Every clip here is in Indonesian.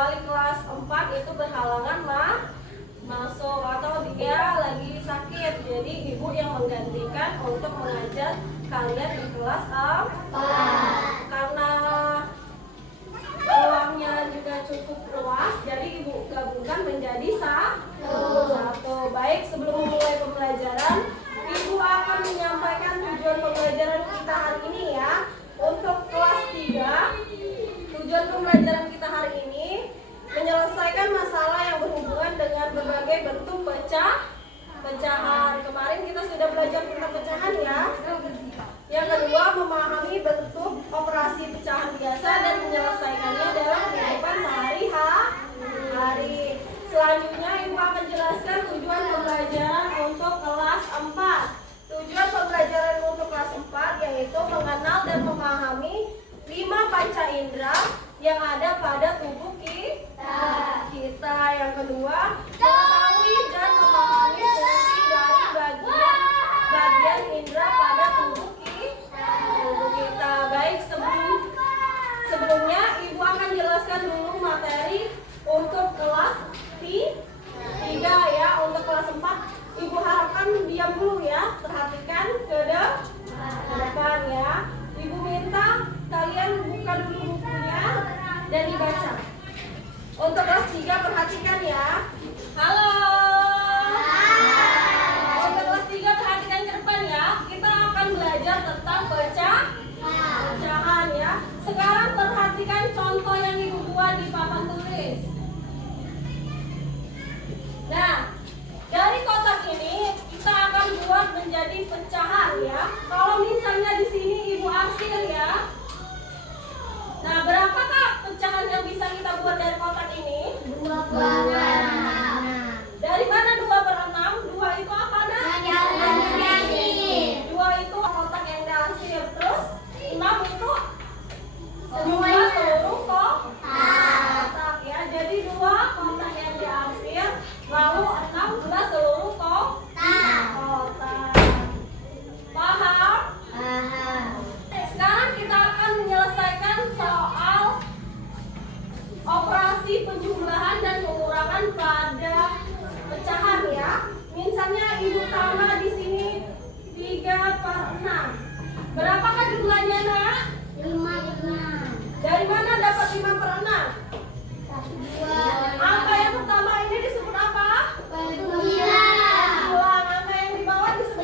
wali kelas 4 itu berhalangan masuk atau dia lagi sakit. Jadi ibu yang menggantikan untuk mengajar kalian di kelas 4. Karena ruangnya juga cukup luas, jadi ibu gabungkan menjadi satu. Baik, sebelum memulai pembelajaran, ibu akan menyampaikan tujuan pembelajaran kita hari ini ya. Untuk kelas 3, tujuan pembelajaran kita hari ini menyelesaikan masalah yang berhubungan dengan berbagai bentuk pecahan. Kemarin kita sudah belajar tentang pecahan ya. Yang kedua, memahami bentuk operasi pecahan biasa dan menyelesaikannya dalam kehidupan sehari-hari. Selanjutnya ibu akan jelaskan tujuan pembelajaran untuk kelas 4. Tujuan pembelajaran untuk kelas 4 yaitu mengenal dan memahami 5 panca indera yang ada pada tubuh kita. Yang kedua, mengetahui dan memahami fungsi dari bagian indera pada tubuh kita. Baik, sebelumnya ibu akan jelaskan dulu materi untuk kelas 3 ya. Untuk kelas 4 ibu harapkan diam dulu ya, perhatikan ke depan ya. Ibu minta kalian buka dulu bukunya dan dibaca. Untuk kelas 3 perhatikan ya. Halo. Untuk kelas 3 perhatikan ke depan ya. Kita akan belajar tentang pecahan ya. Sekarang perhatikan contoh yang ibu buat di papan tulis. Nah, dari kotak ini kita akan buat menjadi pecahan ya. Kalau misalnya di sini ibu arsir ya. Nah, berapakah pecahan yang bisa kita buat dari kotak ini? 2/6. Dari mana 2/6? 2 itu apa nak? 2 itu kotak yang diarsir. Terus 6 itu jumlah seluruh kotak ya. Jadi 2 kotak yang diarsir, lalu 6 jumlah seluruh kotak. Paham? Sekarang kita akan menyelesaikan soal operasi penjumlahan dan pengurangan pada pecahan ya. Misalnya ibu tambah di sini 3/6. Berapakah jumlahnya nak? 5/6. Dari mana dapat 5/6? Angka yang pertama ini disebut apa? Bilang. Angka yang di bawah disebut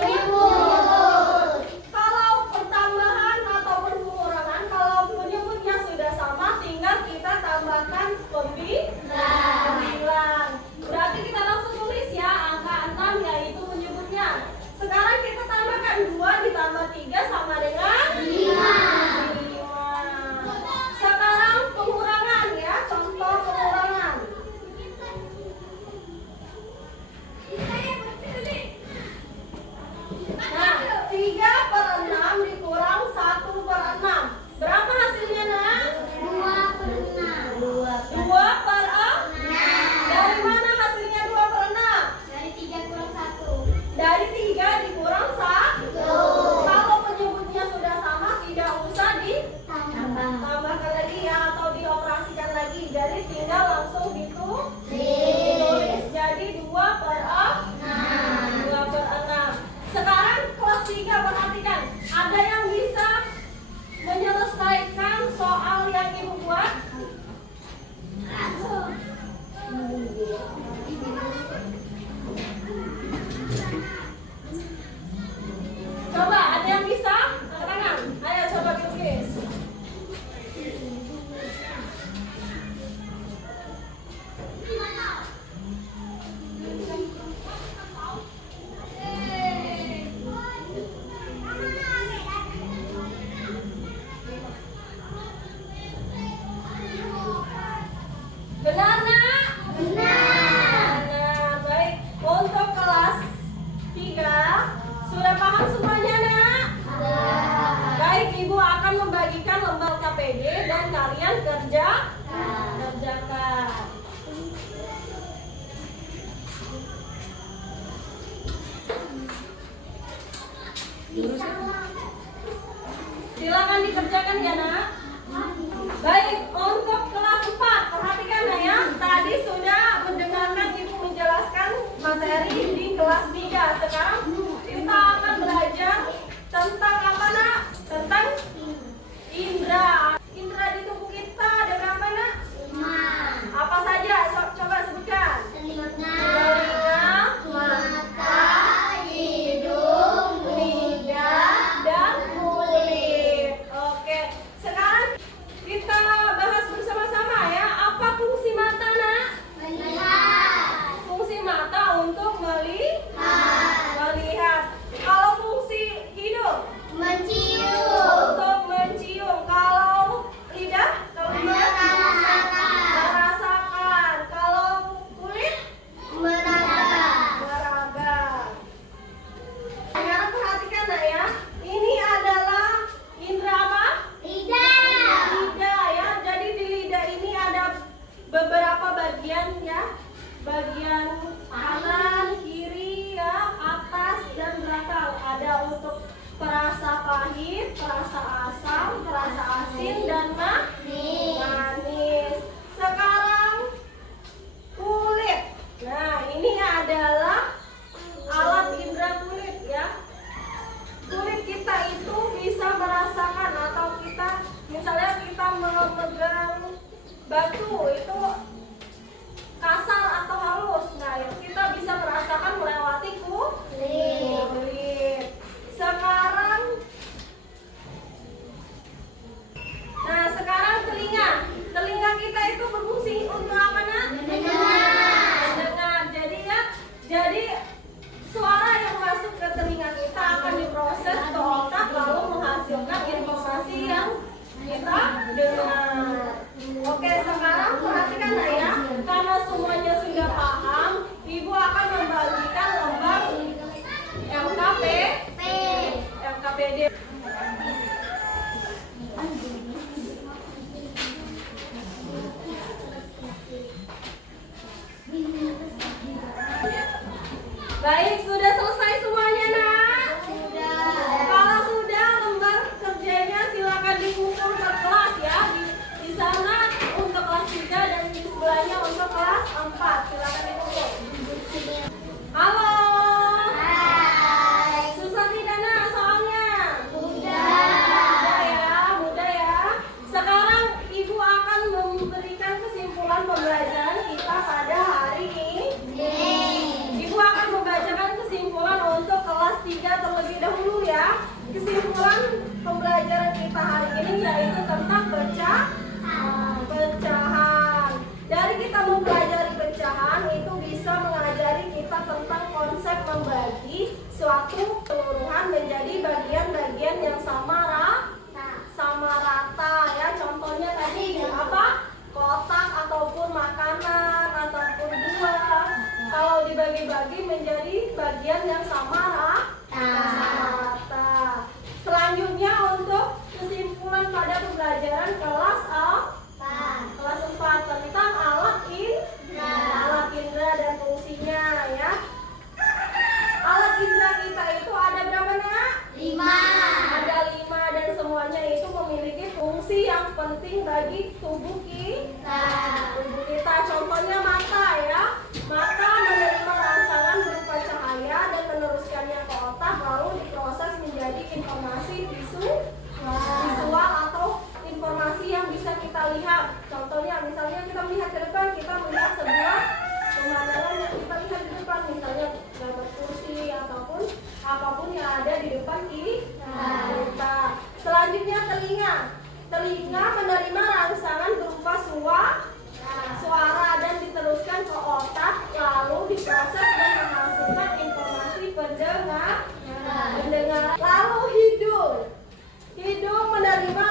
Kalau pertambahan ataupun pengurangan, kalau penyebutnya sudah sama, tinggal kita tambahkan pembilang. Berarti kita langsung tulis ya, angka 6 yaitu penyebutnya. Sekarang kita tambahkan 2 ditambah 3 sama dengan 5. Sekarang pengurangan ya, contoh pengurangan. Nah, 3/6 dikurang 1/6. Berapa hasilnya nak? 2/6. 2/6. Dari mana hasilnya 2/6? Dari 3 kurang 1. Dari 3 dikurang 1. Kalau penyebutnya sudah sama, tidak usah ditambahkan lagi ya, atau dioperasikan lagi. Jadi tinggal langsung ditulis. Jadi 2/6. Sekarang kelas 3 perhatikan. Ada yang bisa menyelesaikan soal yang ibu buat? Coba, ada yang bisa? Angkat tangan. Ayo coba tulis. Benar nak? Benar. Baik. Untuk kelas 3 sudah paham semuanya nak? Baik, ibu akan membagikan lembar KPD dan kalian kerjakan. Silakan dikerjakan ya nak. Baik, untuk kelas 4 perhatikan ya. kita tentang konsep membagi suatu keseluruhan menjadi bagian-bagian yang sama rata ya. Contohnya tadi apa? Kotak ataupun makanan ataupun buah. Kalau dibagi-bagi menjadi bagian yang sama rata. Selanjutnya untuk kesimpulan pada pembelajaran kelas 4 tentang alat indera dan fungsinya ya. Alat indera kita itu ada berapa nak? 5. Ada 5 dan semuanya itu memiliki fungsi yang penting bagi tubuh kita. Contohnya mata ya. Mata menerima rangsangan berupa cahaya dan meneruskannya ke otak lalu diproses menjadi informasi visual atau informasi yang bisa kita lihat. Contohnya misalnya kita melihat ke depan, kita melihat sebuah pemandangan yang kita lihat di depan, misalnya gambar kursi ataupun apapun yang ada di depan kita. Selanjutnya telinga menerima rangsangan berupa suara dan diteruskan ke otak lalu diproses dan menghasilkan informasi pendengar. Lalu hidung menerima